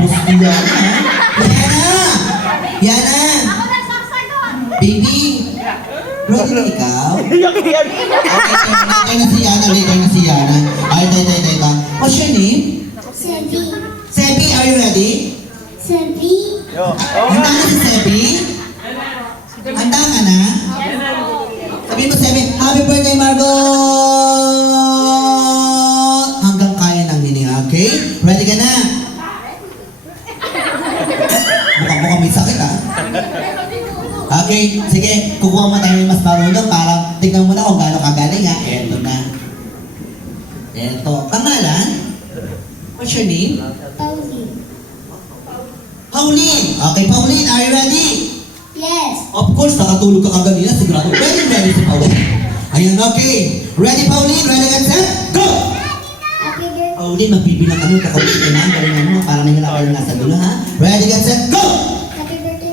post ni Yana. Yana! Ako nagsasagot. Baby! Ready na ikaw? Okay na si Yana. Later na si Yana. Ay, tay. What's your name? Sebi. Sebi, are you ready? Sebi. Handa na si Sebi? Handa ka na? Sabihin mo, Sebi, happy birthday, Margot! Hanggang kaya ng hininga, okay? Ready ka na? Mukhang may sakit, ha? Okay, sige, kukuha mo tayo ng mas marunong para tingnan mo na kung gaano kagaling, ha? Eto na. Eto. Pangalan? What's your name? Pauline. Pauline! Okay, Pauline, are you ready? Yes. Of course, nakatulog ka kaganina, sigurado. Ready si Pauline. Ayan, okay. Ready, Pauline? Ready, get set, go! Happy birthday. Pauline, magbibilang kami, kakaulit ka na. Galingan mo, para nahihirapan yung nasa dulo, ha? Ready, get set, go! Happy birthday,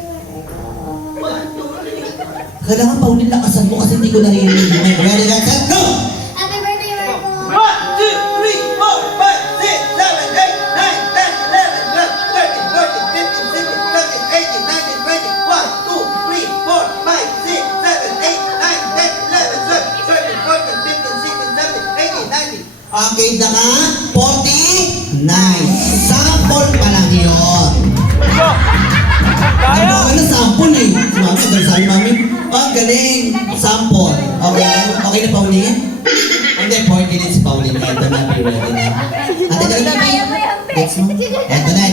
Marco. Kailangan, Pauline, lakasan mo kasi hindi ko narinig. Ready, get set, go! Happy birthday, Marco. 1, 2, 3, 4, 5, 6, 7, 8, 9, 10, 11, 12, 13, 14, 15, 16, 17, 18, 19, 20, 21, 2, 3, 4, 5, 6, 7, 8, 9, 10, 11, 12, 13, 14, 15, 16, 17, 18, 19. Okay na ka? 49. Sample pa lang yun. Ano ka na sample eh? Si Mami, dahil sabi Mami, galing. Sample. Okay na? Okay na, Pauline? Hindi, 40 din si Pauline. Ito na, ready na. Ate, dali na, baby. Gets mo? Ito na.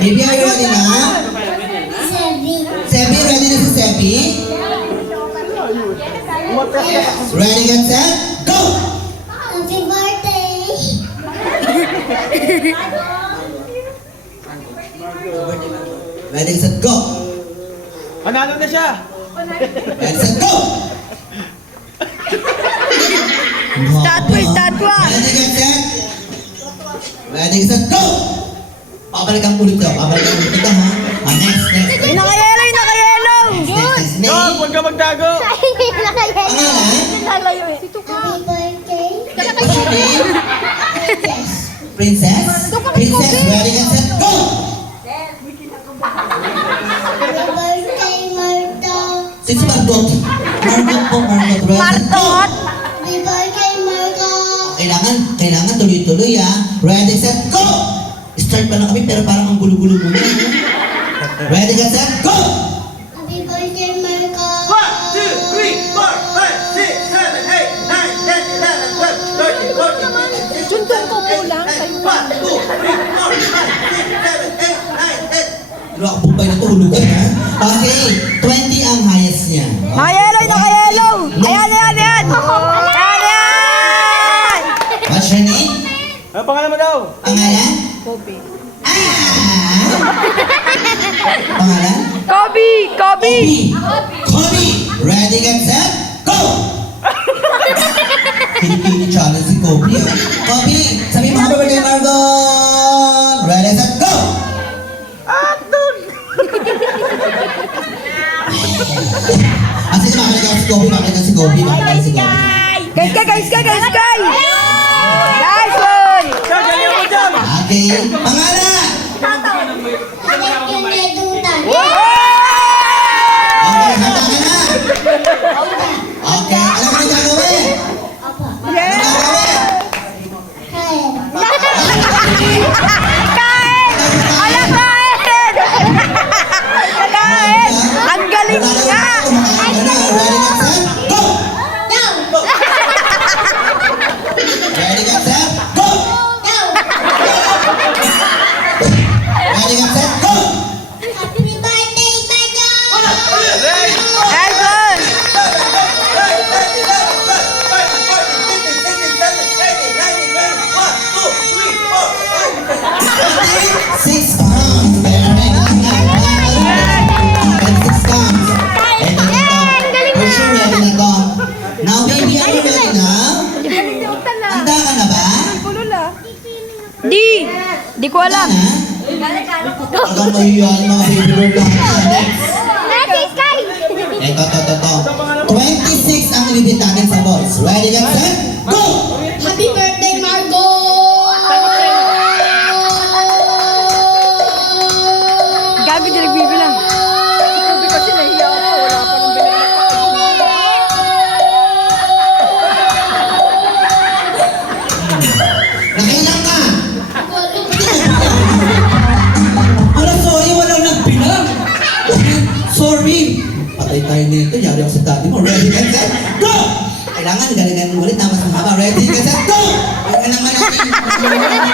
Baby, are you ready na? Sebi. Sebi, ready na si Sebi? Ready, get set, go! Happy birthday. Ready, set, go! Panalo na siya! Ready, set, go! Start one. Ready, get set! Ready, set, go! Pabalikan ulit daw. Pabalikan ulit ito, ha? Next. Yung naka-yellow! Next. Dog, huwag ka magtago! Pangalan? Lalayo eh. Happy birthday. What's your name? Yes. Princess? Princess, ready, get set, go! Happy birthday, Marco. Since Margot. Margot po, Margot. Ready, set, go! Martot! Happy birthday, Marco. Kailangan tuloy-tuloy, ha? Ready, set, go! Start pa lang kami, pero parang ang gulo-gulo muna, ha? Ready, get set, go! Happy birthday, Marco. 1, 2, 3, 4, 5, 6, 7, 8, 9, 10, 11, 12, 13, 14, 15, 16, 17, 18, 19, 20, 21, 2, 3, 4, 5, 6, 7, 8, 9, 10. Ano ako pumpay na to, hulugan, ha? Okay, 20 ang highest niya. Naka-yellow! Ayan! What's your name? Ano pangalan mo daw? Pangalan? Kobe. Pangalan? Kobe! Kobe! Ready, get set, go! Pili challenge si Kobe, ha? Kobe, sabi mo happy birthday, Margot! Ready, set, go! Sige, makalikan si Kobe. Guys! Nice one! Siya, ganyan mo dyan! Okay, pangalan! Anak yung nedutan. Okay, handa ka na! Okay, alam mo na gagawin? Apa. Ano gagawin? Kain. Ang galing nga! Ready, get set, go! Down. Ready, get set, go! Down. Ready, get set, go! Happy birthday, Marco. Nice one! 6 pounds. Very good. 6 pounds. For sure, ready na to. Now, baby, are you ready now? Handa ka na ba? Di ko alam. Hanggang mahihiyan mga baby girl lang. Next. Ito. 26 ang limit natin sa balls. Ready, get set, go! Happy birthday, Margo! Gago, di nagbibilang. Sabi kasi nahiya ako. Wala pa nang bilang. Nakailang ka! Wala, sorry, walang nagbilang. Sorry. Patay tayo nito. Yari ako sa daddy mo. Ready, get set, go! Kailangan galingan mo ulit. Tama sa haba. Ready, get set, go! Kaya naman natin.